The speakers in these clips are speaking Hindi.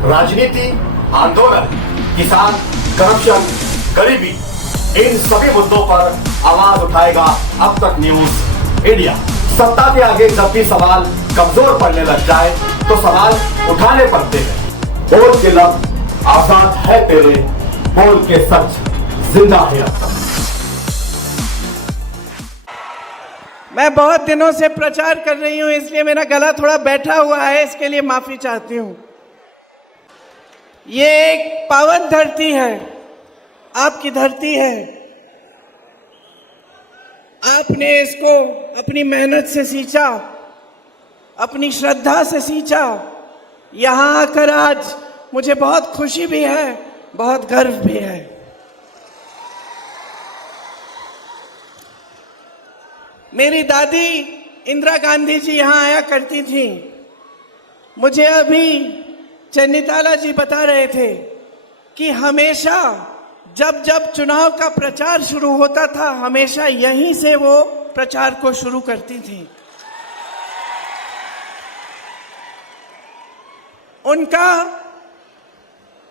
राजनीति, आंदोलन, किसान, करप्शन, गरीबी, इन सभी मुद्दों पर आवाज उठाएगा अब तक न्यूज इंडिया। सत्ता के आगे जब भी सवाल कमजोर पड़ने लग जाए तो सवाल उठाने पड़ते हैं। बोल के लफ्ज आजाद है तेरे, बोल के सच जिंदा है अब तक। मैं बहुत दिनों से प्रचार कर रही हूं, इसलिए मेरा गला थोड़ा बैठा हुआ है, इसके लिए माफी चाहती हूं। ये एक पावन धरती है, आपकी धरती है। आपने इसको अपनी मेहनत से सींचा, अपनी श्रद्धा से सींचा। यहां आकर आज मुझे बहुत खुशी भी है, बहुत गर्व भी है। मेरी दादी इंदिरा गांधी जी यहाँ आया करती थी। मुझे अभी चन्नीताला जी बता रहे थे कि हमेशा जब जब चुनाव का प्रचार शुरू होता था, हमेशा यहीं से वो प्रचार को शुरू करती थी। उनका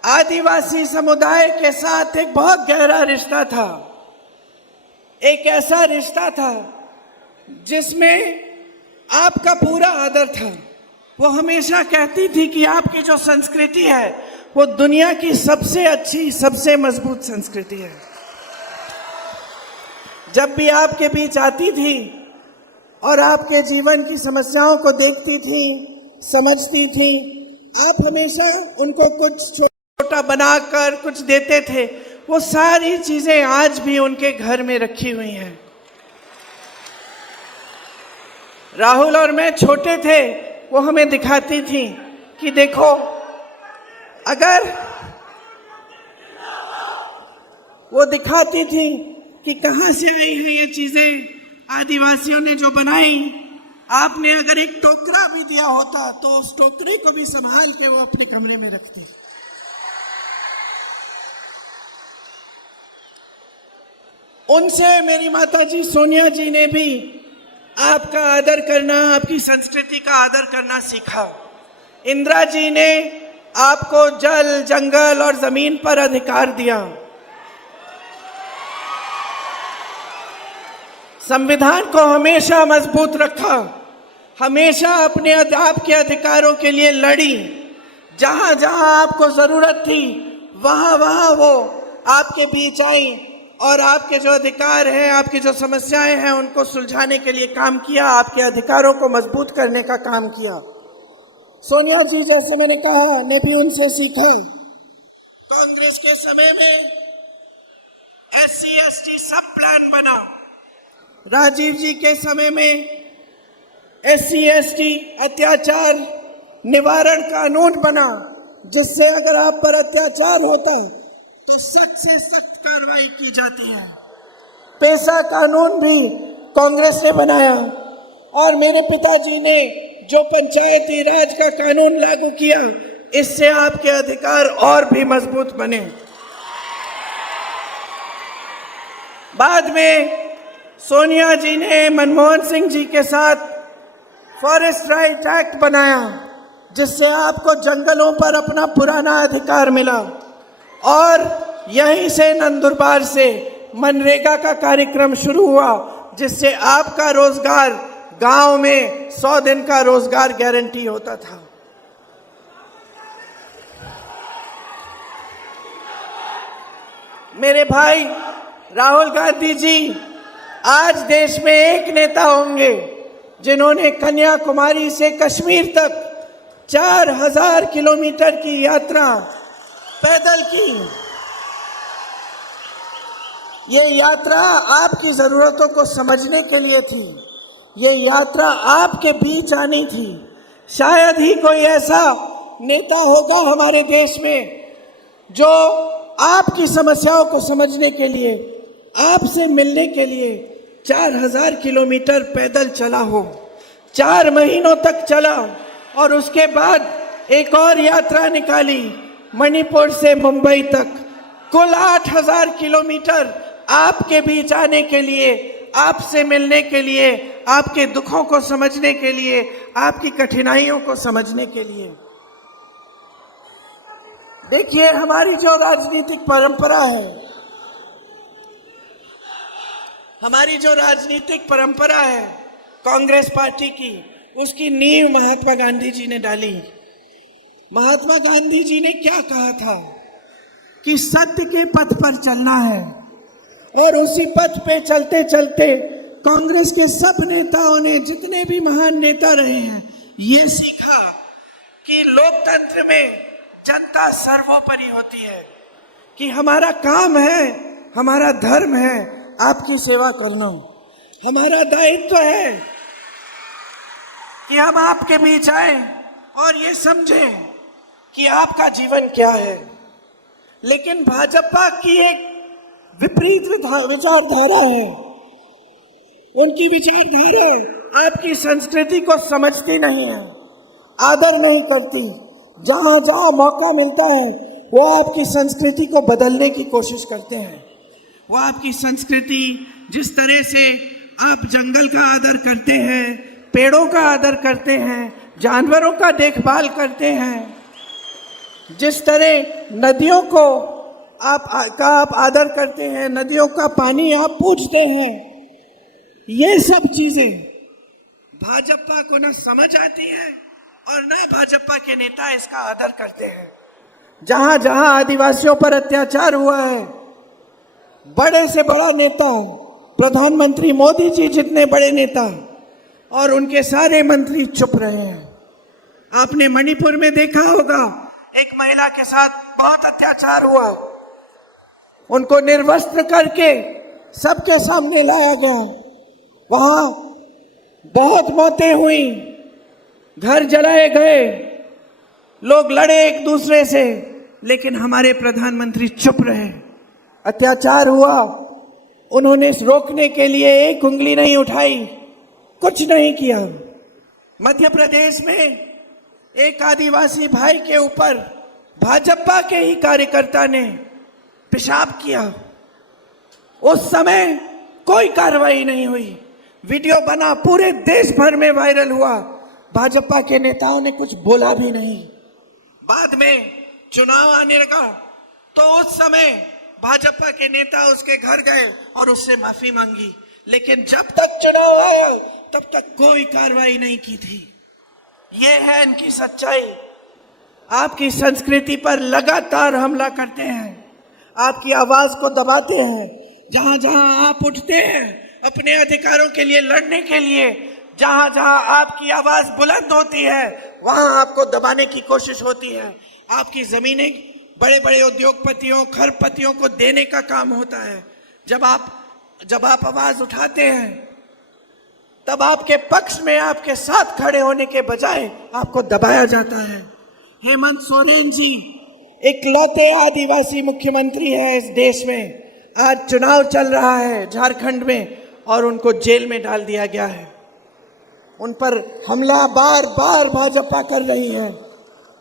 आदिवासी समुदाय के साथ एक बहुत गहरा रिश्ता था, एक ऐसा रिश्ता था जिसमें आपका पूरा आदर था। वो हमेशा कहती थी कि आपकी जो संस्कृति है वो दुनिया की सबसे अच्छी, सबसे मजबूत संस्कृति है। जब भी आपके बीच आती थी और आपके जीवन की समस्याओं को देखती थी, समझती थी, आप हमेशा उनको कुछ छोटा बनाकर कुछ देते थे। वो सारी चीजें आज भी उनके घर में रखी हुई हैं। राहुल और मैं छोटे थे, वो हमें दिखाती थी कि देखो, अगर वो दिखाती थी कि कहां से आई है ये चीजें आदिवासियों ने जो बनाई। आपने अगर एक टोकरा भी दिया होता तो उस टोकरे को भी संभाल के वो अपने कमरे में रखते। उनसे मेरी माताजी सोनिया जी ने भी आपका आदर करना, आपकी संस्कृति का आदर करना सीखा। इंदिरा जी ने आपको जल, जंगल और जमीन पर अधिकार दिया। संविधान को हमेशा मजबूत रखा, हमेशा अपने आपके अधिकारों के लिए लड़ी। जहां जहां आपको जरूरत थी वहां वहां वो आपके बीच आई और आपके जो अधिकार हैं, आपकी जो समस्याएं हैं, उनको सुलझाने के लिए काम किया, आपके अधिकारों को मजबूत करने का काम किया। सोनिया जी, जैसे मैंने कहा, ने भी उनसे सीखा। कांग्रेस के समय में SC/ST सब प्लान बना। राजीव जी के समय में SC/ST अत्याचार निवारण कानून बना, जिससे अगर आप पर अत्याचार होता है तो सख्त से सख्त कार्रवाई की जाती है। पेशा कानून भी कांग्रेस ने बनाया और मेरे पिताजी ने जो पंचायती राज का कानून लागू किया, इससे आपके अधिकार और भी मजबूत बने। बाद में सोनिया जी ने मनमोहन सिंह जी के साथ फॉरेस्ट राइट एक्ट बनाया, जिससे आपको जंगलों पर अपना पुराना अधिकार मिला। और यहीं से नंदुरबार से मनरेगा का कार्यक्रम शुरू हुआ, जिससे आपका रोजगार गांव में 100 दिन का रोजगार गारंटी होता था। मेरे भाई राहुल गांधी जी आज देश में एक नेता होंगे जिन्होंने कन्याकुमारी से कश्मीर तक 4000 किलोमीटर की यात्रा पैदल की। ये यात्रा आपकी जरूरतों को समझने के लिए थी, ये यात्रा आपके बीच आनी थी। शायद ही कोई ऐसा नेता होगा हमारे देश में जो आपकी समस्याओं को समझने के लिए, आपसे मिलने के लिए 4000 किलोमीटर पैदल चला हो। 4 महीनों तक चला और उसके बाद एक और यात्रा निकाली मणिपुर से मुंबई तक। कुल 8000 किलोमीटर आपके बीच आने के लिए, आपसे मिलने के लिए, आपके दुखों को समझने के लिए, आपकी कठिनाइयों को समझने के लिए। देखिए, हमारी जो राजनीतिक परंपरा है, हमारी जो राजनीतिक परंपरा है कांग्रेस पार्टी की, उसकी नींव महात्मा गांधी जी ने डाली। महात्मा गांधी जी ने क्या कहा था कि सत्य के पथ पर चलना है, और उसी पथ पे चलते चलते कांग्रेस के सब नेताओं ने, जितने भी महान नेता रहे हैं, ये सीखा कि लोकतंत्र में जनता सर्वोपरि होती है, कि हमारा काम है, हमारा धर्म है आपकी सेवा करना, हमारा दायित्व है कि हम आपके बीच आए और ये समझें कि आपका जीवन क्या है। लेकिन भाजपा की एक विपरीत विचारधारा है। उनकी विचारधारा आपकी संस्कृति को समझती नहीं है, आदर नहीं करती। जहां जहां मौका मिलता है वो आपकी संस्कृति को बदलने की कोशिश करते हैं। वो आपकी संस्कृति, जिस तरह से आप जंगल का आदर करते हैं, पेड़ों का आदर करते हैं, जानवरों का देखभाल करते हैं, जिस तरह नदियों को आप आदर करते हैं, नदियों का पानी आप पूजते हैं, ये सब चीजें भाजपा को न समझ आती है और न भाजपा के नेता इसका आदर करते हैं। जहां जहां आदिवासियों पर अत्याचार हुआ है, बड़े से बड़ा नेता, प्रधानमंत्री मोदी जी जितने बड़े नेता और उनके सारे मंत्री चुप रहे हैं। आपने मणिपुर में देखा होगा, एक महिला के साथ बहुत अत्याचार हुआ, उनको निर्वस्त्र करके सबके सामने लाया गया, वहां बहुत मौतें हुई, घर जलाए गए, लोग लड़े एक दूसरे से, लेकिन हमारे प्रधानमंत्री चुप रहे। अत्याचार हुआ, उन्होंने रोकने के लिए एक उंगली नहीं उठाई, कुछ नहीं किया। मध्य प्रदेश में एक आदिवासी भाई के ऊपर भाजपा के ही कार्यकर्ता ने पेशाब किया, उस समय कोई कार्रवाई नहीं हुई। वीडियो बना, पूरे देश भर में वायरल हुआ, भाजपा के नेताओं ने कुछ बोला भी नहीं। बाद में चुनाव आने लगा तो उस समय भाजपा के नेता उसके घर गए और उससे माफी मांगी, लेकिन जब तक चुनाव आया तब तक कोई कार्रवाई नहीं की थी। ये है इनकी सच्चाई। आपकी संस्कृति पर लगातार हमला करते हैं, आपकी आवाज को दबाते हैं। जहां जहां आप उठते हैं अपने अधिकारों के लिए लड़ने के लिए, जहां जहां आपकी आवाज बुलंद होती है, वहां आपको दबाने की कोशिश होती है। आपकी जमीनें बड़े बड़े उद्योगपतियों, खरपतियों को देने का काम होता है। जब आप आवाज उठाते हैं तब आपके पक्ष में, आपके साथ खड़े होने के बजाय आपको दबाया जाता है। हेमंत सोरेन जी इकलौते आदिवासी मुख्यमंत्री हैं इस देश में। आज चुनाव चल रहा है झारखंड में और उनको जेल में डाल दिया गया है। उन पर हमला बार बार भाजपा कर रही है।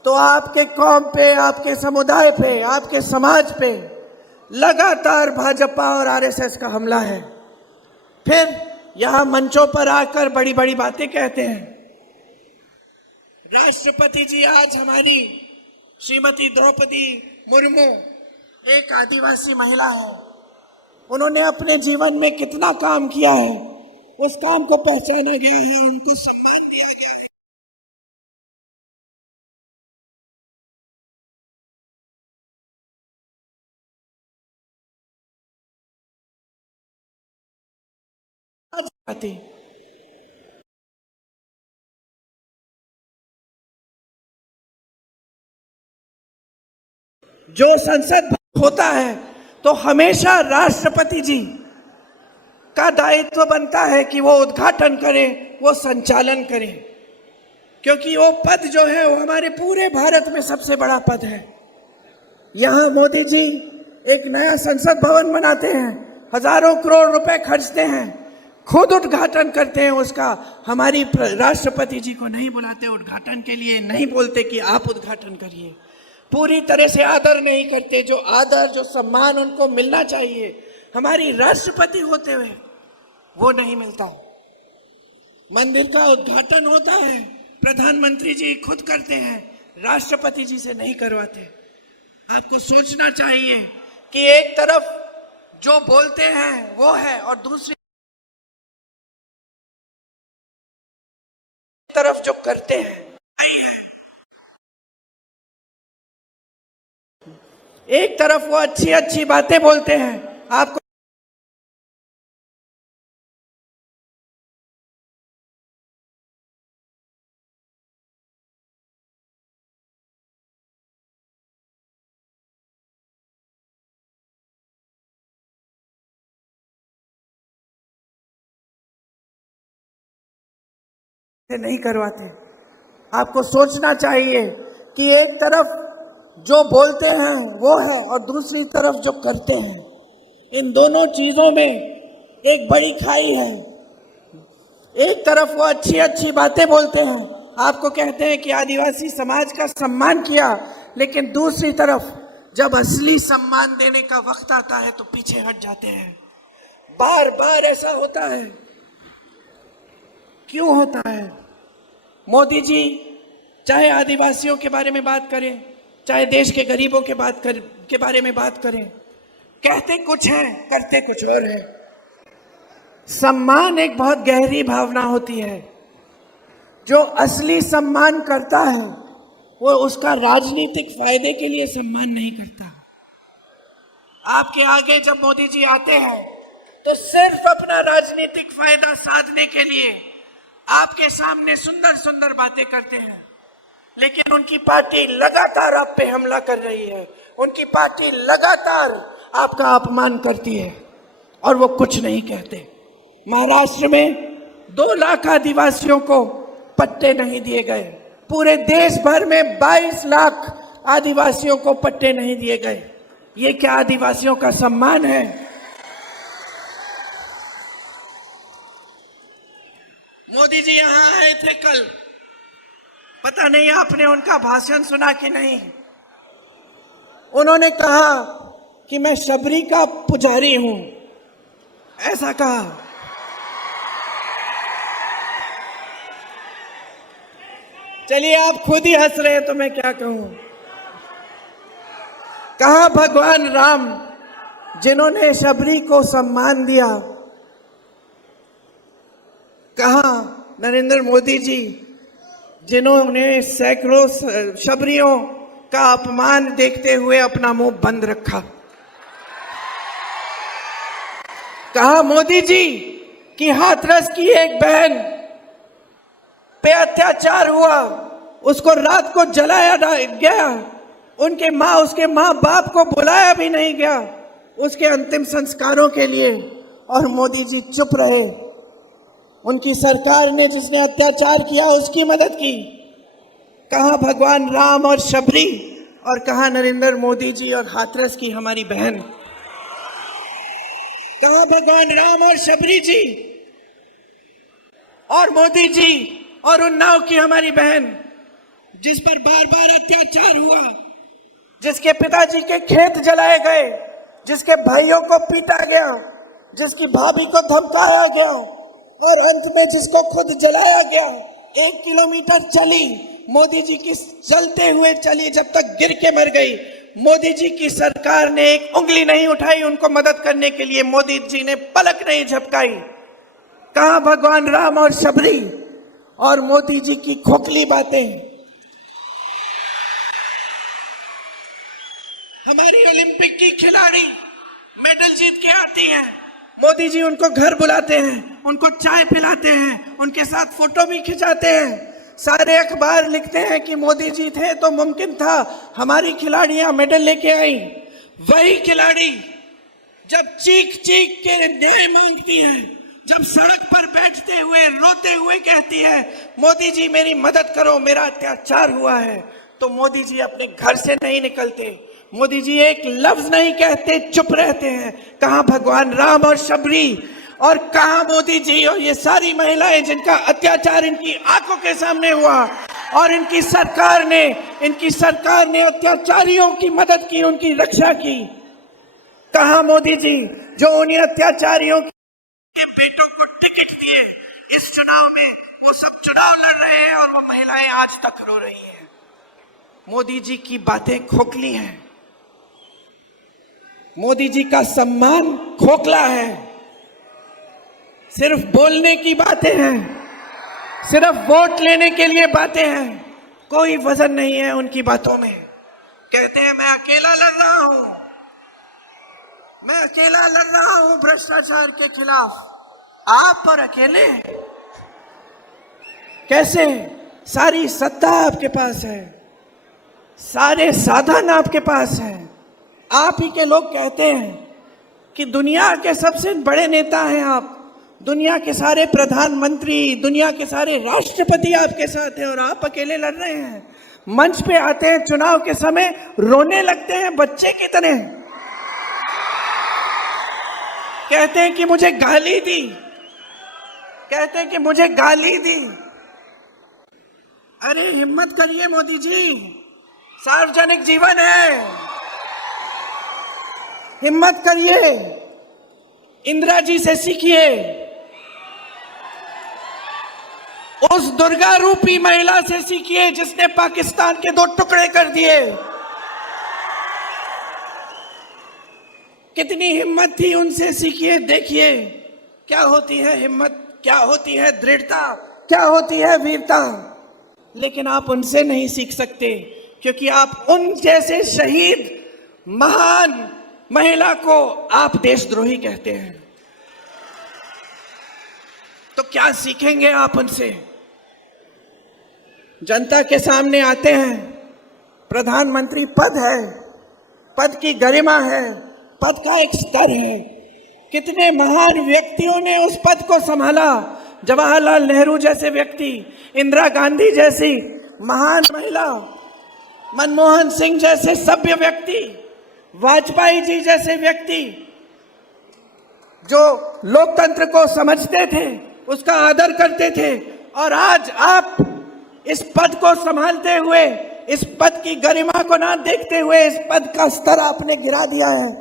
तो आपके कौम पे, आपके समुदाय पे, आपके समाज पे लगातार भाजपा और आरएसएस का हमला है। फिर यहां मंचों पर आकर बड़ी बड़ी बातें कहते हैं। राष्ट्रपति जी, आज हमारी श्रीमती द्रौपदी मुर्मू एक आदिवासी महिला है। उन्होंने अपने जीवन में कितना काम किया है, उस काम को पहचाना गया है, उनको सम्मान दिया गया है। जो संसद होता है तो हमेशा राष्ट्रपति जी का दायित्व बनता है कि वो उद्घाटन करें, वो संचालन करें, क्योंकि वो पद जो है वो हमारे पूरे भारत में सबसे बड़ा पद है। यहाँ मोदी जी एक नया संसद भवन बनाते हैं, हजारों करोड़ रुपए खर्चते हैं, खुद उद्घाटन करते हैं उसका। हमारी राष्ट्रपति जी को नहीं बुलाते उद्घाटन के लिए, नहीं बोलते कि आप उद्घाटन करिए। पूरी तरह से आदर नहीं करते, जो आदर, जो सम्मान उनको मिलना चाहिए हमारी राष्ट्रपति होते हुए, वो नहीं मिलता। मंदिर का उद्घाटन होता है, प्रधानमंत्री जी खुद करते हैं, राष्ट्रपति जी से नहीं करवाते। आपको सोचना चाहिए कि एक तरफ जो बोलते हैं वो है और दूसरी तरफ जो करते हैं नहीं है। एक तरफ वो अच्छी अच्छी बातें बोलते हैं, आपको नहीं करवाते। आपको सोचना चाहिए कि एक तरफ जो बोलते हैं वो है और दूसरी तरफ जो करते हैं, इन दोनों चीजों में एक बड़ी खाई है। एक तरफ वो अच्छी अच्छी बातें बोलते हैं, आपको कहते हैं कि आदिवासी समाज का सम्मान किया, लेकिन दूसरी तरफ जब असली सम्मान देने का वक्त आता है तो पीछे हट जाते हैं। बार बार ऐसा होता है। क्यों होता है? मोदी जी चाहे आदिवासियों के बारे में बात करें, चाहे देश के गरीबों के बारे में बात करें, कहते कुछ है, करते कुछ और है। सम्मान एक बहुत गहरी भावना होती है। जो असली सम्मान करता है वो उसका राजनीतिक फायदे के लिए सम्मान नहीं करता। आपके आगे जब मोदी जी आते हैं तो सिर्फ अपना राजनीतिक फायदा साधने के लिए आपके सामने सुंदर सुंदर बातें करते हैं, लेकिन उनकी पार्टी लगातार आप पे हमला कर रही है। उनकी पार्टी लगातार आपका अपमान करती है और वो कुछ नहीं कहते। महाराष्ट्र में 2 लाख आदिवासियों को पट्टे नहीं दिए गए। पूरे देश भर में 22 लाख आदिवासियों को पट्टे नहीं दिए गए। ये क्या आदिवासियों का सम्मान है? मोदी जी यहां आए थे कल, पता नहीं आपने उनका भाषण सुना कि नहीं। उन्होंने कहा कि मैं शबरी का पुजारी हूं, ऐसा कहा। चलिए आप खुद ही हंस रहे हैं तो मैं क्या कहूं। कहा भगवान राम जिन्होंने शबरी को सम्मान दिया, कहा नरेंद्र मोदी जी जिन्होंने सैकड़ों शबरियों का अपमान देखते हुए अपना मुंह बंद रखा। कहा मोदी जी कि हाथरस की एक बहन पे अत्याचार हुआ, उसको रात को जलाया गया, उसके माँ बाप को बुलाया भी नहीं गया उसके अंतिम संस्कारों के लिए, और मोदी जी चुप रहे। उनकी सरकार ने जिसने अत्याचार किया उसकी मदद की। कहा भगवान राम और शबरी, और कहा नरेंद्र मोदी जी और हाथरस की हमारी बहन। कहा भगवान राम और शबरी जी और मोदी जी और उन्नाव की हमारी बहन, जिस पर बार बार अत्याचार हुआ, जिसके पिताजी के खेत जलाए गए, जिसके भाइयों को पीटा गया, जिसकी भाभी को धमकाया गया और अंत में जिसको खुद जलाया गया। 1 किलोमीटर चली, मोदी जी की चलते हुए चली, जब तक गिर के मर गई। मोदी जी की सरकार ने एक उंगली नहीं उठाई उनको मदद करने के लिए। मोदी जी ने पलक नहीं झपकाई। कहा भगवान राम और शबरी और मोदी जी की खोखली बातें। हमारी ओलंपिक की खिलाड़ी मेडल जीत के आती हैं, मोदी जी उनको घर बुलाते हैं, उनको चाय पिलाते हैं, उनके साथ फोटो भी खिंचाते हैं। सारे अखबार लिखते हैं कि मोदी जी थे तो मुमकिन था हमारी खिलाड़ियां मेडल लेके आई। वही खिलाड़ी जब चीख चीख के न्याय मांगती है, जब सड़क पर बैठते हुए रोते हुए कहती है मोदी जी मेरी मदद करो, मेरा अत्याचार हुआ है, तो मोदी जी अपने घर से नहीं निकलते। मोदी जी एक लफ्ज नहीं कहते, चुप रहते हैं। कहां भगवान राम और शबरी, और कहां मोदी जी और ये सारी महिलाएं जिनका अत्याचार इनकी आंखों के सामने हुआ, और इनकी सरकार ने अत्याचारियों की मदद की, उनकी रक्षा की। कहां मोदी जी जो उन्हीं अत्याचारियों के बेटों को टिकट दिए इस चुनाव में, वो सब चुनाव लड़ रहे हैं और वो महिलाएं आज तक रो रही हैं। मोदी जी की बातें खोखली हैं, मोदी जी का सम्मान खोखला है। सिर्फ बोलने की बातें हैं, सिर्फ वोट लेने के लिए बातें हैं, कोई वजन नहीं है उनकी बातों में। कहते हैं मैं अकेला लड़ रहा हूं, मैं अकेला लड़ रहा हूं भ्रष्टाचार के खिलाफ। आप पर अकेले कैसे? सारी सत्ता आपके पास है, सारे साधन आपके पास है। आप ही के लोग कहते हैं कि दुनिया के सबसे बड़े नेता हैं आप, दुनिया के सारे प्रधानमंत्री, दुनिया के सारे राष्ट्रपति आपके साथ हैं और आप अकेले लड़ रहे हैं। मंच पे आते हैं चुनाव के समय, रोने लगते हैं बच्चे की तरह, कहते हैं कि मुझे गाली दी, कहते हैं कि मुझे गाली दी। अरे हिम्मत करिए मोदी जी, सार्वजनिक जीवन है, हिम्मत करिए, इंदिरा जी से सीखिए, उस दुर्गा रूपी महिला से सीखिए जिसने पाकिस्तान के 2 टुकड़े कर दिए। कितनी हिम्मत थी, उनसे सीखिए, देखिए क्या होती है हिम्मत, क्या होती है दृढ़ता, क्या होती है वीरता। लेकिन आप उनसे नहीं सीख सकते क्योंकि आप उन जैसे शहीद महान महिला को आप देशद्रोही कहते हैं। तो क्या सीखेंगे आप उनसे? जनता के सामने आते हैं, प्रधानमंत्री पद है, पद की गरिमा है, पद का एक स्तर है। कितने महान व्यक्तियों ने उस पद को संभाला, जवाहरलाल नेहरू जैसे व्यक्ति, इंदिरा गांधी जैसी महान महिला, मनमोहन सिंह जैसे सभ्य व्यक्ति, वाजपेयी जी जैसे व्यक्ति जो लोकतंत्र को समझते थे, उसका आदर करते थे। और आज आप इस पद को संभालते हुए, इस पद की गरिमा को ना देखते हुए इस पद का स्तर आपने गिरा दिया है।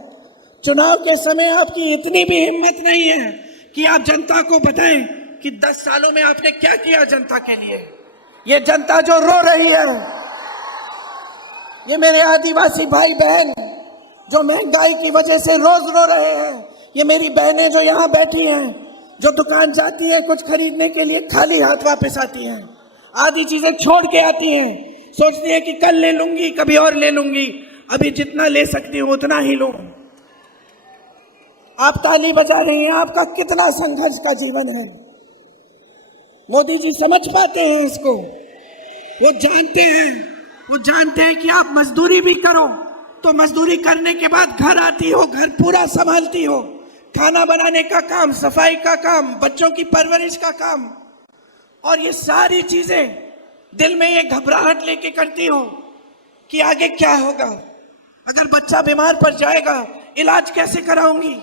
चुनाव के समय आपकी इतनी भी हिम्मत नहीं है कि आप जनता को बताएं कि 10 सालों में आपने क्या किया जनता के लिए। ये जनता जो रो रही है, ये मेरे आदिवासी भाई बहन जो महंगाई की वजह से रोज रो रहे हैं, ये मेरी बहनें जो यहाँ बैठी हैं, जो दुकान जाती है कुछ खरीदने के लिए खाली हाथ वापस आती हैं, आधी चीजें छोड़ के आती हैं, सोचती है कि कल ले लूंगी, कभी और ले लूंगी, अभी जितना ले सकती हूं उतना ही लूं। आप ताली बजा रही हैं, आपका कितना संघर्ष का जीवन है। मोदी जी समझ पाते हैं इसको, वो जानते हैं कि आप मजदूरी भी करो तो मजदूरी करने के बाद घर आती हो, घर पूरा संभालती हो, खाना बनाने का काम, सफाई का काम, बच्चों की परवरिश का काम, और ये सारी चीजें दिल में ये घबराहट लेके करती हो कि आगे क्या होगा, अगर बच्चा बीमार पड़ जाएगा इलाज कैसे कराऊंगी,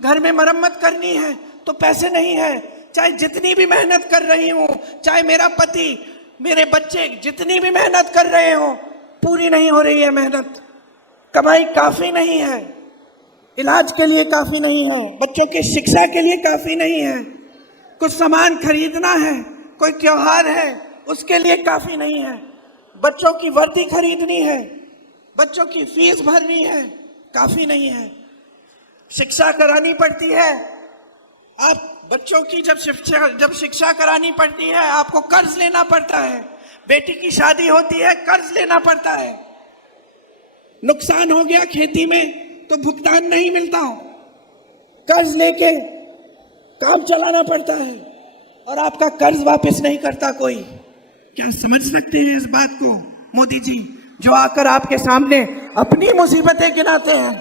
घर में मरम्मत करनी है तो पैसे नहीं है, चाहे जितनी भी मेहनत कर रही हूं, चाहे मेरा पति, मेरे बच्चे जितनी भी मेहनत कर रहे हो, पूरी नहीं हो रही है मेहनत, कमाई काफी नहीं है, इलाज के लिए काफी नहीं है, बच्चों की शिक्षा के लिए काफी नहीं है, कुछ सामान खरीदना है, कोई त्योहार है उसके लिए काफी नहीं है, बच्चों की वर्दी खरीदनी है, बच्चों की फीस भरनी है, काफी नहीं है, शिक्षा करानी पड़ती है। आप बच्चों की जब शिक्षा करानी पड़ती है आपको कर्ज लेना पड़ता है, बेटी की शादी होती है कर्ज लेना पड़ता है, नुकसान हो गया खेती में तो भुगतान नहीं मिलता, कर्ज लेके काम चलाना पड़ता है और आपका कर्ज वापस नहीं करता कोई। क्या समझ सकते हैं इस बात को मोदी जी, जो आकर आपके सामने अपनी मुसीबतें गिनाते हैं,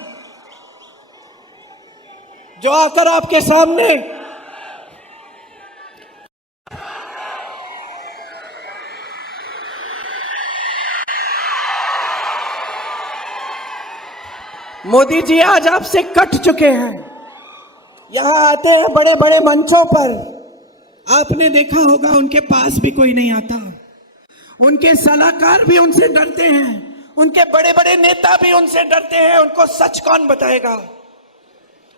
जो आकर आपके सामने मोदी जी आज आपसे कट चुके हैं, यहां आते हैं बड़े बड़े मंचों पर, आपने देखा होगा उनके पास भी कोई नहीं आता, उनके सलाहकार भी उनसे डरते हैं, उनके बड़े बड़े नेता भी उनसे डरते हैं। उनको सच कौन बताएगा,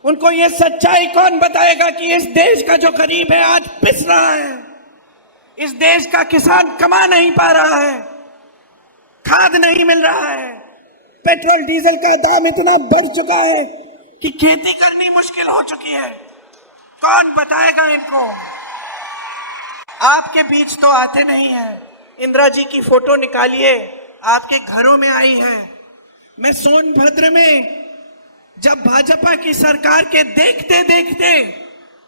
उनको ये सच्चाई कौन बताएगा कि इस देश का जो गरीब है आज पिस रहा है, इस देश का किसान कमा नहीं पा रहा है, खाद नहीं मिल रहा है, पेट्रोल डीजल का दाम इतना बढ़ चुका है, कि खेती करनी मुश्किल हो चुकी है। कौन बताएगा इनको? आपके बीच तो आते नहीं हैं। इंदिरा जी की फोटो निकालिए, आपके घरों में आई है। मैं सोनभद्र में जब भाजपा की सरकार के देखते देखते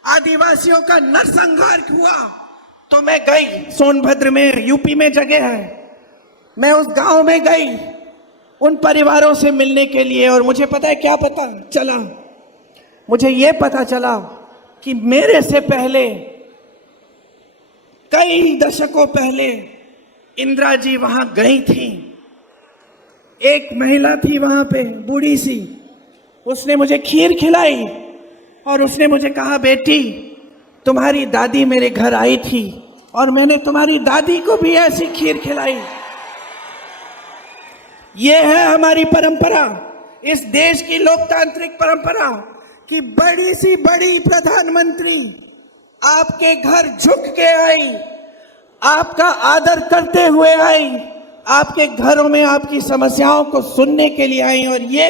आदिवासियों का नरसंहार हुआ तो मैं गई। सोनभद्र में, यूपी में जगह है, मैं उस गांव में गई उन परिवारों से मिलने के लिए। और मुझे पता है क्या पता चला? मुझे ये पता चला कि मेरे से पहले, कई दशकों पहले इंदिरा जी वहां गई थी। एक महिला थी वहां पे, बूढ़ी सी, उसने मुझे खीर खिलाई और उसने मुझे कहा, बेटी तुम्हारी दादी मेरे घर आई थी और मैंने तुम्हारी दादी को भी ऐसी खीर खिलाई। ये है हमारी परंपरा, इस देश की लोकतांत्रिक परंपरा कि बड़ी सी बड़ी प्रधानमंत्री आपके घर झुक के आई, आपका आदर करते हुए आई, आपके घरों में आपकी समस्याओं को सुनने के लिए आई। और ये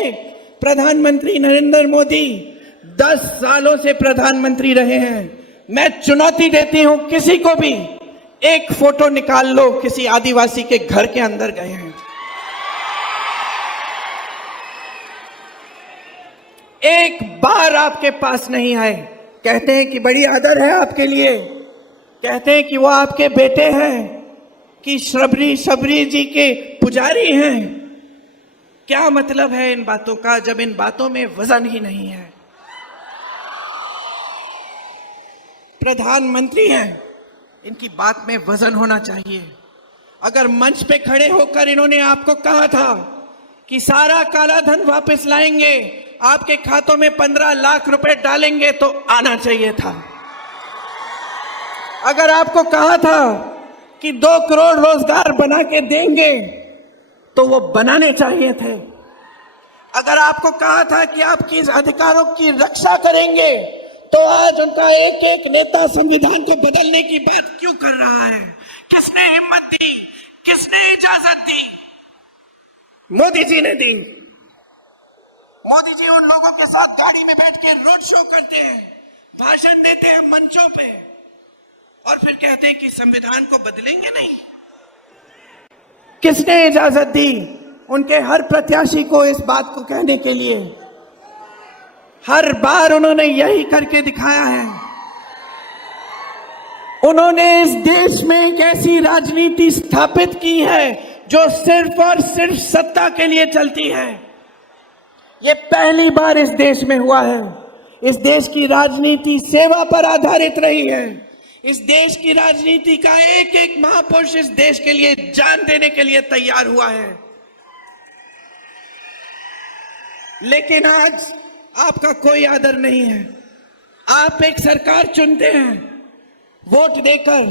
प्रधानमंत्री नरेंद्र मोदी 10 सालों से प्रधानमंत्री रहे हैं। मैं चुनौती देती हूं किसी को भी, एक फोटो निकाल लो किसी आदिवासी के घर के अंदर गए हैं। एक बार आपके पास नहीं आए। कहते हैं कि बड़ी आदर है आपके लिए, कहते हैं कि वो आपके बेटे हैं, कि शबरी जी के पुजारी हैं। क्या मतलब है इन बातों का जब इन बातों में वजन ही नहीं है? प्रधानमंत्री हैं, इनकी बात में वजन होना चाहिए। अगर मंच पे खड़े होकर इन्होंने आपको कहा था कि सारा काला धन वापस लाएंगे, आपके खातों में 15 लाख रुपए डालेंगे, तो आना चाहिए था। अगर आपको कहा था कि 2 करोड़ रोजगार बना के देंगे, तो वो बनाने चाहिए थे। अगर आपको कहा था कि आपकी अधिकारों की रक्षा करेंगे, तो आज उनका एक एक नेता संविधान को बदलने की बात क्यों कर रहा है? किसने हिम्मत दी? किसने इजाजत दी? मोदी जी ने दी। मोदी जी उन लोगों के साथ गाड़ी में बैठ के रोड शो करते हैं, भाषण देते हैं मंचों पे, और फिर कहते हैं कि संविधान को बदलेंगे नहीं। किसने इजाजत दी उनके हर प्रत्याशी को इस बात को कहने के लिए? हर बार उन्होंने यही करके दिखाया है। उन्होंने इस देश में एक ऐसी राजनीति स्थापित की है जो सिर्फ और सिर्फ सत्ता के लिए चलती है। ये पहली बार इस देश में हुआ है। इस देश की राजनीति सेवा पर आधारित रही है। इस देश की राजनीति का एक एक महापुरुष इस देश के लिए जान देने के लिए तैयार हुआ है। लेकिन आज आपका कोई आदर नहीं है। आप एक सरकार चुनते हैं, वोट देकर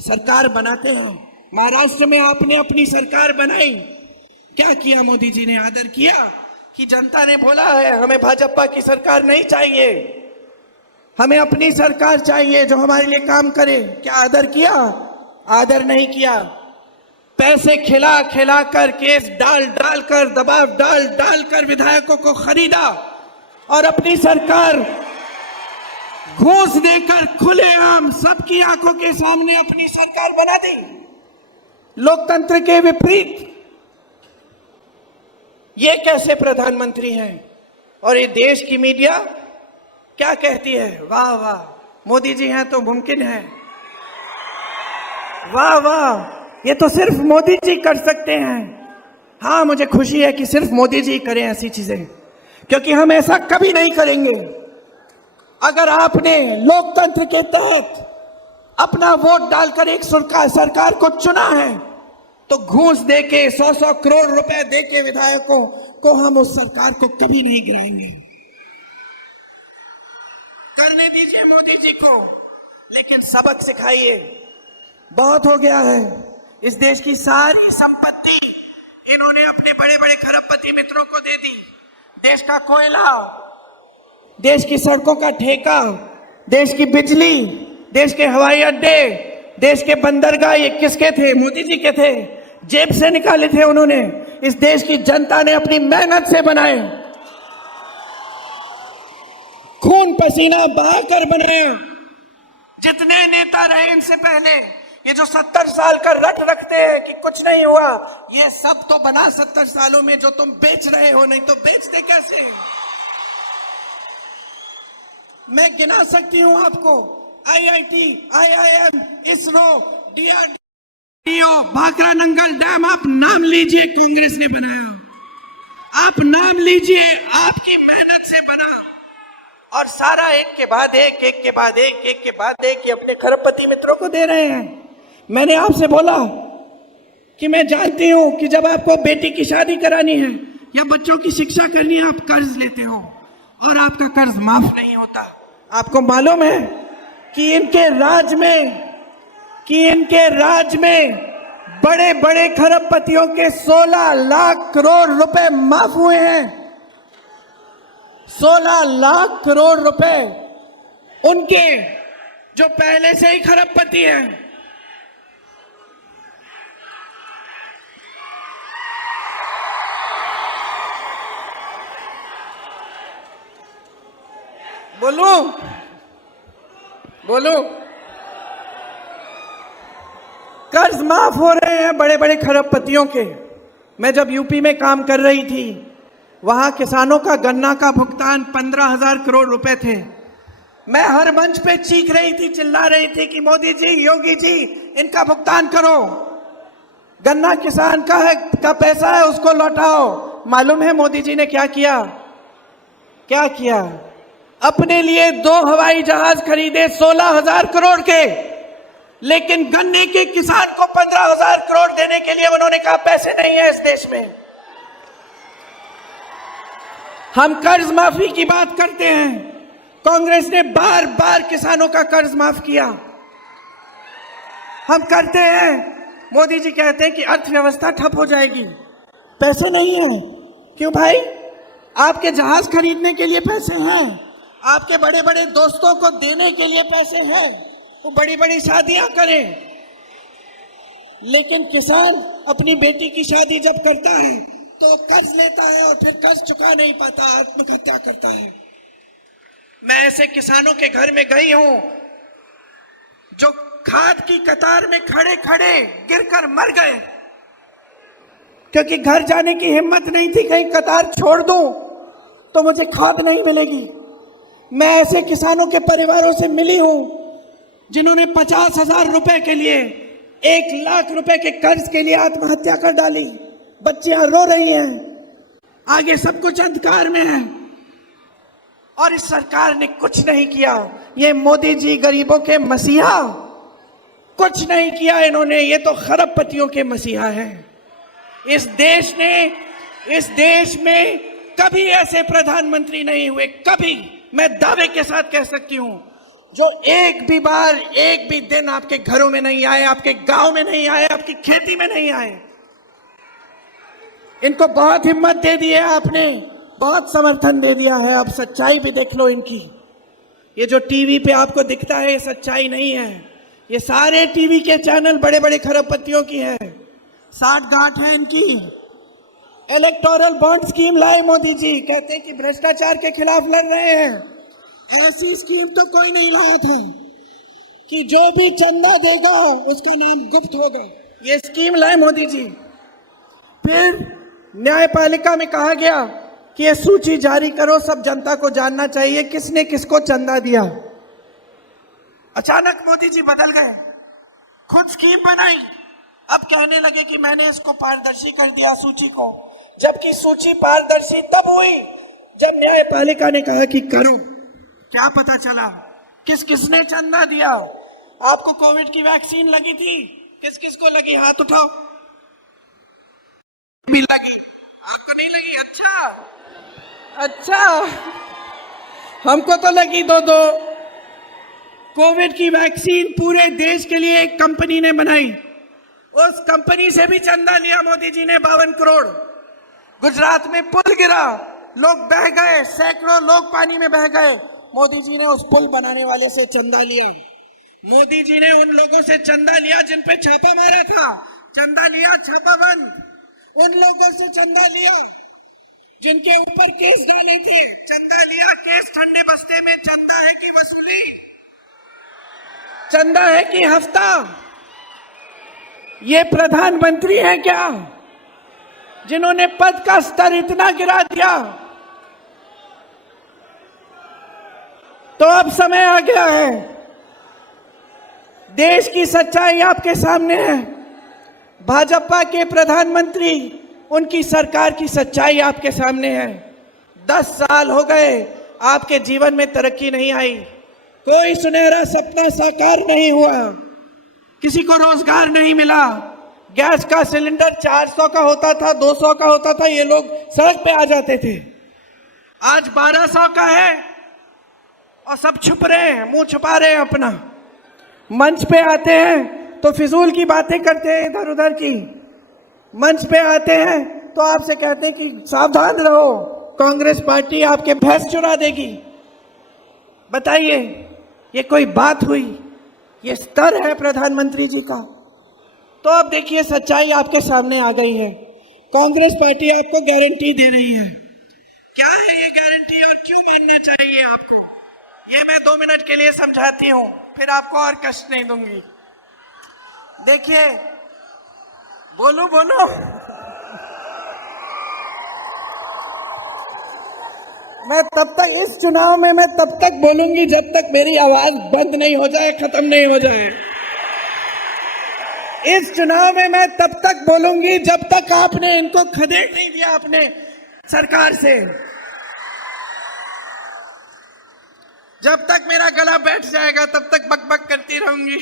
सरकार बनाते हैं। महाराष्ट्र में आपने अपनी सरकार बनाई, क्या किया मोदी जी ने? आदर किया कि जनता ने बोला है हमें भाजपा की सरकार नहीं चाहिए, हमें अपनी सरकार चाहिए जो हमारे लिए काम करे। क्या आदर किया? आदर नहीं किया। पैसे खिला खिला कर, केस डाल डाल कर, दबाव डाल डाल कर विधायकों को खरीदा और अपनी सरकार घूस देकर खुलेआम सबकी आंखों के सामने अपनी सरकार बना दी। लोकतंत्र के विपरीत ये कैसे प्रधानमंत्री हैं? और ये देश की मीडिया क्या कहती है? वाह वाह, मोदी जी हैं तो मुमकिन है। वाह वाह, ये तो सिर्फ मोदी जी कर सकते हैं। हाँ, मुझे खुशी है कि सिर्फ मोदी जी करें ऐसी चीजें, क्योंकि हम ऐसा कभी नहीं करेंगे। अगर आपने लोकतंत्र के तहत अपना वोट डालकर एक सरकार को चुना है, तो घूस देके 100-100 करोड़ रुपए देके विधायकों को हम उस सरकार को कभी नहीं गिराएंगे। करने दीजिए मोदी जी को, लेकिन सबक सिखाइए। बहुत हो गया है। इस देश की सारी संपत्ति इन्होंने अपने बड़े बड़े खरबपति मित्रों को दे दी। देश का कोयला, देश की सड़कों का ठेका, देश की बिजली, देश के हवाई अड्डे, देश के बंदरगाह, ये किसके थे? मोदी जी के थे। जेब से निकाले थे उन्होंने। इस देश की जनता ने अपनी मेहनत से बनाए। खून पसीना बहाकर बनाया। जितने नेता रहे इनसे पहले, ये जो 70 साल का रट रखते हैं कि कुछ नहीं हुआ, ये सब तो बना 70 सालों में जो तुम बेच रहे हो, नहीं तो बेचते कैसे? मैं गिना सकती हूं आपको, IIT, IIM, ISRO, DRDO, Bhakra Nangal dam, आप नाम लीजिए, कांग्रेस ने बनाया। आप नाम लीजिए, आपकी मेहनत से बना। और सारा एक के बाद एक, एक के बाद एक, एक के बाद एक, ये अपने खरबपति मित्रों को दे रहे हैं। मैंने आपसे बोला कि मैं जानती हूं कि जब आपको बेटी की शादी करानी है या बच्चों की शिक्षा करनी है, आप कर्ज लेते हो और आपका कर्ज माफ नहीं होता। आपको मालूम है कि इनके राज में बड़े बड़े खरबपतियों के 16 लाख करोड़ रुपए माफ हुए हैं। 16 लाख करोड़ रुपए उनके जो पहले से ही खरबपति हैं। बोलू कर्ज माफ हो रहे हैं बड़े बड़े खरबपतियों के। मैं जब यूपी में काम कर रही थी, वहां किसानों का गन्ना का भुगतान 15,000 करोड़ रुपए थे। मैं हर मंच पे चीख रही थी, चिल्ला रही थी कि मोदी जी, योगी जी, इनका भुगतान करो। गन्ना किसान का पैसा है, उसको लौटाओ। मालूम है मोदी जी ने क्या किया? अपने लिए 2 हवाई जहाज खरीदे 16,000 करोड़ के, लेकिन गन्ने के किसान को 15,000 करोड़ देने के लिए उन्होंने कहा पैसे नहीं है इस देश में। हम कर्ज माफी की बात करते हैं, कांग्रेस ने बार बार किसानों का कर्ज माफ किया। हम करते हैं, मोदी जी कहते हैं कि अर्थव्यवस्था ठप हो जाएगी, पैसे नहीं है। क्यों भाई? आपके जहाज खरीदने के लिए पैसे हैं, आपके बड़े बड़े दोस्तों को देने के लिए पैसे हैं, वो बड़ी बड़ी शादियां करें। लेकिन किसान अपनी बेटी की शादी जब करता है तो कर्ज लेता है और फिर कर्ज चुका नहीं पाता, आत्महत्या करता है। मैं ऐसे किसानों के घर में गई हूं जो खाद की कतार में खड़े खड़े गिरकर मर गए, क्योंकि घर जाने की हिम्मत नहीं थी, कहीं कतार छोड़ दूं तो मुझे खाद नहीं मिलेगी। मैं ऐसे किसानों के परिवारों से मिली हूं जिन्होंने 50,000 रुपए के लिए, 1 लाख रुपए के कर्ज के लिए आत्महत्या कर डाली। बच्चियां रो रही हैं, आगे सब कुछ अंधकार में है और इस सरकार ने कुछ नहीं किया। ये मोदी जी गरीबों के मसीहा, कुछ नहीं किया इन्होंने, ये तो खरबपतियों के मसीहा हैं। इस देश में कभी ऐसे प्रधानमंत्री नहीं हुए, कभी, मैं दावे के साथ कह सकती हूं, जो एक भी दिन आपके घरों में नहीं आए, आपके गांव में नहीं आए, आपकी खेती में नहीं आए। इनको बहुत हिम्मत दे दी है आपने, बहुत समर्थन दे दिया है। अब सच्चाई भी देख लो इनकी। ये जो टीवी पे आपको दिखता है ये सच्चाई नहीं है, ये सारे टीवी के चैनल बड़े बड़े खरबपतियों की है, साठगांठ है इनकी। इलेक्टोरल बॉन्ड स्कीम लाए मोदी जी, कहते हैं कि भ्रष्टाचार के खिलाफ लड़ रहे हैं। ऐसी स्कीम तो कोई नहीं लाया था कि जो भी चंदा देगा उसका नाम गुप्त होगा। ये स्कीम लाए मोदी जी। फिर न्यायपालिका में कहा गया कि ये सूची जारी करो, सब जनता को जानना चाहिए किसने किसको चंदा दिया। अचानक मोदी जी बदल गए, खुद स्कीम बनाई, अब कहने लगे कि मैंने इसको पारदर्शी कर दिया सूची को, जबकि सूची पारदर्शी तब हुई जब न्यायपालिका ने कहा कि करो। क्या पता चला किस किसने चंदा दिया? आपको कोविड की वैक्सीन लगी थी, किस किस को लगी? हाथ उठाओ। भी लगी, आपको नहीं लगी? अच्छा, हमको तो लगी 2-2। कोविड की वैक्सीन पूरे देश के लिए एक कंपनी ने बनाई, उस कंपनी से भी चंदा लिया मोदी जी ने 52 करोड़। गुजरात में पुल गिरा, लोग बह गए, सैकड़ों लोग पानी में बह गए, मोदी जी ने उस पुल बनाने वाले से चंदा लिया। मोदी जी ने उन लोगों से चंदा लिया जिन पे छापा मारा था, चंदा लिया, छापा बंद, उन लोगों से चंदा लिया जिनके ऊपर केस डाले थे, चंदा लिया, केस ठंडे बस्ते में। चंदा है कि वसूली, चंदा है कि हफ्ता? ये प्रधानमंत्री हैं क्या, जिन्होंने पद का स्तर इतना गिरा दिया? तो अब समय आ गया है, देश की सच्चाई आपके सामने है। भाजपा के प्रधानमंत्री, उनकी सरकार की सच्चाई आपके सामने है। 10 साल हो गए, आपके जीवन में तरक्की नहीं आई, कोई सुनहरा सपना साकार नहीं हुआ, किसी को रोजगार नहीं मिला। गैस का सिलेंडर 400 का होता था, 200 का होता था, ये लोग सड़क पे आ जाते थे। आज 1200 का है और सब छुप रहे हैं, मुंह छुपा रहे हैं अपना। मंच पे आते हैं तो फिजूल की बातें करते हैं, इधर उधर की। मंच पे आते हैं तो आपसे कहते हैं कि सावधान रहो, कांग्रेस पार्टी आपके भैंस चुरा देगी। बताइए, ये कोई बात हुई? ये स्तर है प्रधानमंत्री जी का? तो अब देखिए, सच्चाई आपके सामने आ गई है। कांग्रेस पार्टी आपको गारंटी दे रही है। क्या है ये गारंटी और क्यों मानना चाहिए आपको, ये मैं 2 मिनट के लिए समझाती हूं, फिर आपको और कष्ट नहीं दूंगी। देखिए, बोलो बोलो। मैं तब तक इस चुनाव में मैं तब तक बोलूंगी जब तक मेरी आवाज बंद नहीं हो जाए, खत्म नहीं हो जाए। इस चुनाव में मैं तब तक बोलूंगी जब तक आपने इनको खदेड़ नहीं दिया अपने सरकार से। जब तक मेरा गला बैठ जाएगा तब तक बकबक करती रहूंगी।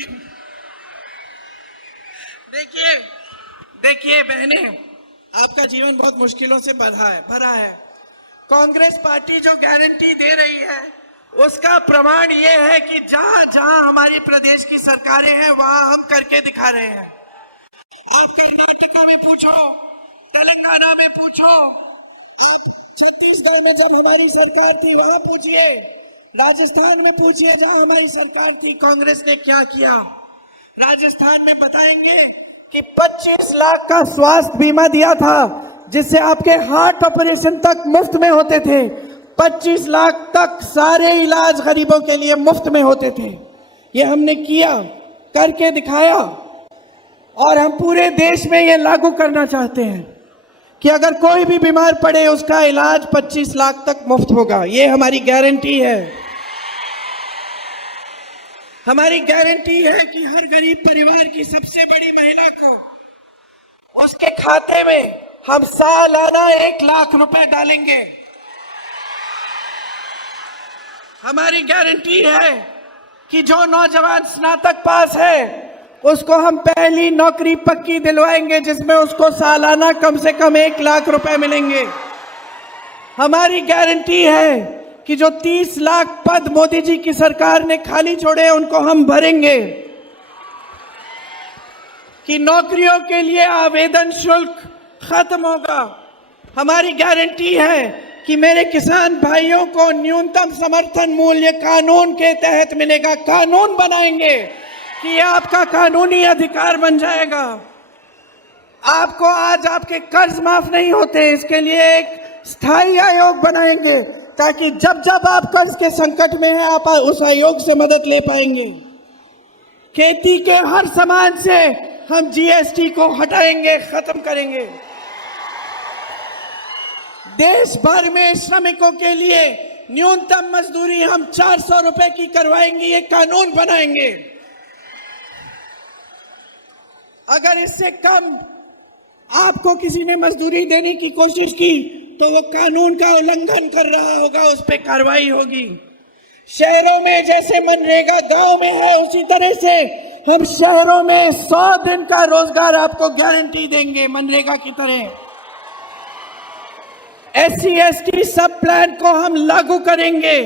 देखिए बहने, आपका जीवन बहुत मुश्किलों से भरा है। कांग्रेस पार्टी जो गारंटी दे रही है, उसका प्रमाण ये है कि जहां जहां हमारी प्रदेश की सरकारें हैं, वहां हम करके दिखा रहे हैं। आप कर्नाटक में पूछो, तेलंगाना में पूछो, छत्तीसगढ़ में जब हमारी सरकार थी वहां पूछिए, राजस्थान में पूछिए जहां हमारी सरकार थी, कांग्रेस ने क्या किया। राजस्थान में बताएंगे कि 25 लाख का स्वास्थ्य बीमा दिया था, जिससे आपके हार्ट ऑपरेशन तक मुफ्त में होते थे। 25 लाख तक सारे इलाज गरीबों के लिए मुफ्त में होते थे। ये हमने किया, करके दिखाया, और हम पूरे देश में ये लागू करना चाहते हैं कि अगर कोई भी बीमार पड़े उसका इलाज 25 लाख तक मुफ्त होगा। ये हमारी गारंटी है। हमारी गारंटी है कि हर गरीब परिवार की सबसे बड़ी महिला को उसके खाते में हम सालाना 1 लाख रुपए डालेंगे। हमारी गारंटी है कि जो नौजवान स्नातक पास है उसको हम पहली नौकरी पक्की दिलवाएंगे, जिसमें उसको सालाना कम से कम 1 लाख रुपए मिलेंगे। हमारी गारंटी है कि जो 30 लाख पद मोदी जी की सरकार ने खाली छोड़े, उनको हम भरेंगे। कि नौकरियों के लिए आवेदन शुल्क खत्म होगा। हमारी गारंटी है कि मेरे किसान भाइयों को न्यूनतम समर्थन मूल्य कानून के तहत मिलेगा। कानून बनाएंगे कि ये आपका कानूनी अधिकार बन जाएगा। आपको आज आपके कर्ज माफ नहीं होते, इसके लिए एक स्थायी आयोग बनाएंगे, ताकि जब जब आप कर्ज के संकट में हैं, आप उस आयोग से मदद ले पाएंगे। खेती के हर सामान से हम जीएसटी को हटाएंगे, खत्म करेंगे। देश भर में श्रमिकों के लिए न्यूनतम मजदूरी हम 400 रुपए की करवाएंगे, ये कानून बनाएंगे। अगर इससे कम आपको किसी ने मजदूरी देने की कोशिश की तो वो कानून का उल्लंघन कर रहा होगा, उस पर कार्रवाई होगी। शहरों में जैसे मनरेगा गांव में है, उसी तरह से हम शहरों में 100 दिन का रोजगार आपको गारंटी देंगे, मनरेगा की तरह। SC/ST सब प्लान को हम लागू करेंगे।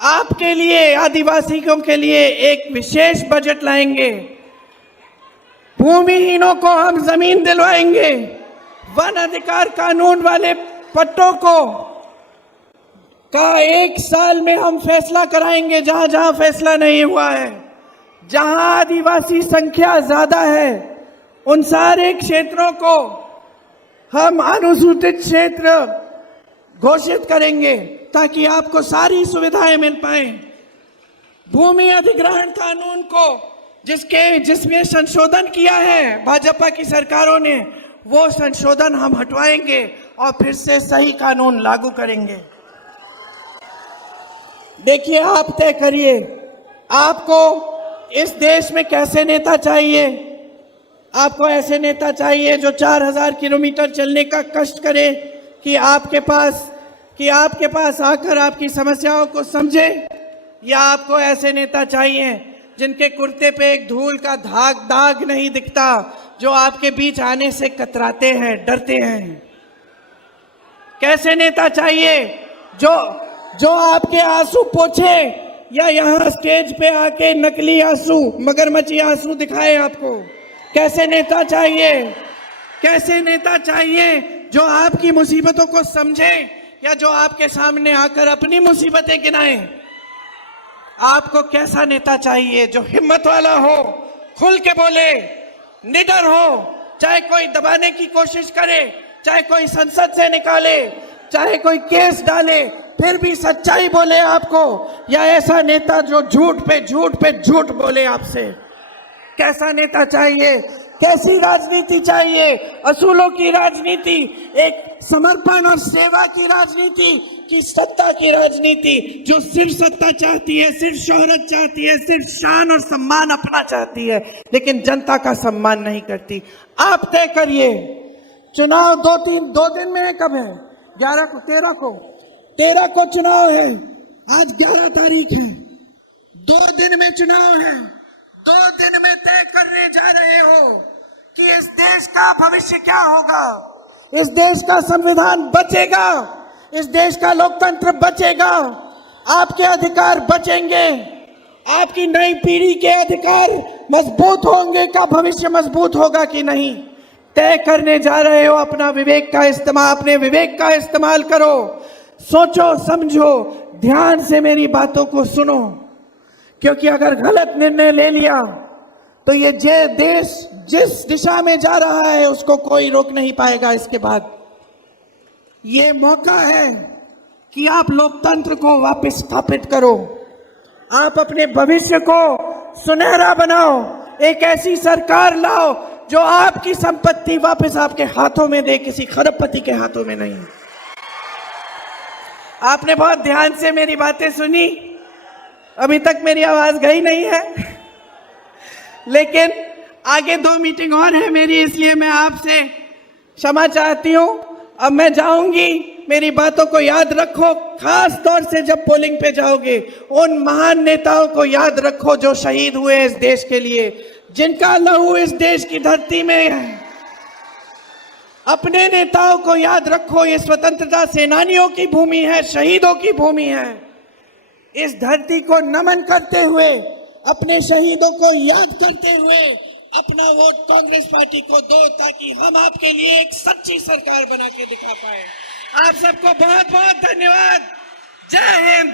आपके लिए, आदिवासियों के लिए एक विशेष बजट लाएंगे। भूमिहीनों को हम जमीन दिलवाएंगे। वन अधिकार कानून वाले पट्टों को 1 साल में हम फैसला कराएंगे, जहां जहां फैसला नहीं हुआ है। जहां आदिवासी संख्या ज्यादा है, उन सारे क्षेत्रों को हम अनुसूचित क्षेत्र घोषित करेंगे ताकि आपको सारी सुविधाएं मिल पाए। भूमि अधिग्रहण कानून को जिसमें संशोधन किया है भाजपा की सरकारों ने, वो संशोधन हम हटवाएंगे और फिर से सही कानून लागू करेंगे। देखिए, आप तय करिए आपको इस देश में कैसे नेता चाहिए। आपको ऐसे नेता चाहिए जो 4000 किलोमीटर चलने का कष्ट करे कि आपके पास आकर आपकी समस्याओं को समझे, या आपको ऐसे नेता चाहिए जिनके कुर्ते पे एक धूल का दाग नहीं दिखता, जो आपके बीच आने से कतराते हैं, डरते हैं। कैसे नेता चाहिए जो आपके आंसू पोंछे या यहाँ स्टेज पे आके नकली आंसू, मगरमच्छी आंसू दिखाए आपको। कैसे नेता चाहिए? कैसे नेता चाहिए जो आपकी मुसीबतों को समझे या जो आपके सामने आकर अपनी मुसीबतें गिनाए? आपको कैसा नेता चाहिए? जो हिम्मत वाला हो, खुल के बोले, निडर हो, चाहे कोई दबाने की कोशिश करे, चाहे कोई संसद से निकाले, चाहे कोई केस डाले, फिर भी सच्चाई बोले आपको, या ऐसा नेता जो झूठ पे झूठ बोले आपसे? कैसा नेता चाहिए? कैसी राजनीति चाहिए? असूलों की राजनीति, एक समर्पण और सेवा की राजनीति कि सत्ता की राजनीति जो सिर्फ सत्ता चाहती है, सिर्फ शोहरत चाहती है, सिर्फ शान और सम्मान अपना चाहती है, लेकिन जनता का सम्मान नहीं करती? आप तय करिए। चुनाव दो दिन में है। कब है? 11 को, 13 को चुनाव है। आज 11 तारीख है। 2 दिन में चुनाव है। 2 दिन में तय करने जा रहे हो कि इस देश का भविष्य क्या होगा। इस देश का संविधान बचेगा, इस देश का लोकतंत्र बचेगा, आपके अधिकार बचेंगे, आपकी नई पीढ़ी के अधिकार मजबूत होंगे का भविष्य मजबूत होगा कि नहीं, तय करने जा रहे हो। अपने विवेक का इस्तेमाल करो। सोचो, समझो, ध्यान से मेरी बातों को सुनो, क्योंकि अगर गलत निर्णय ले लिया तो ये देश जिस दिशा में जा रहा है उसको कोई रोक नहीं पाएगा। इसके बाद ये मौका है कि आप लोकतंत्र को वापस स्थापित करो, आप अपने भविष्य को सुनहरा बनाओ, एक ऐसी सरकार लाओ जो आपकी संपत्ति वापस आपके हाथों में दे, किसी खरबपति के हाथों में नहीं। आपने बहुत ध्यान से मेरी बातें सुनी, अभी तक मेरी आवाज गई नहीं है, लेकिन आगे 2 मीटिंग और है मेरी, इसलिए मैं आपसे क्षमा चाहती हूं। अब मैं जाऊंगी, मेरी बातों को याद रखो, खास तौर से जब पोलिंग पे जाओगे। उन महान नेताओं को याद रखो जो शहीद हुए इस देश के लिए, जिनका लहू इस देश की धरती में है। अपने नेताओं को याद रखो, ये स्वतंत्रता सेनानियों की भूमि है, शहीदों की भूमि है। इस धरती को नमन करते हुए, अपने शहीदों को याद करते हुए अपना वोट कांग्रेस पार्टी को दो, ताकि हम आपके लिए एक सच्ची सरकार बना के दिखा पाए। आप सबको बहुत बहुत धन्यवाद। जय हिंद।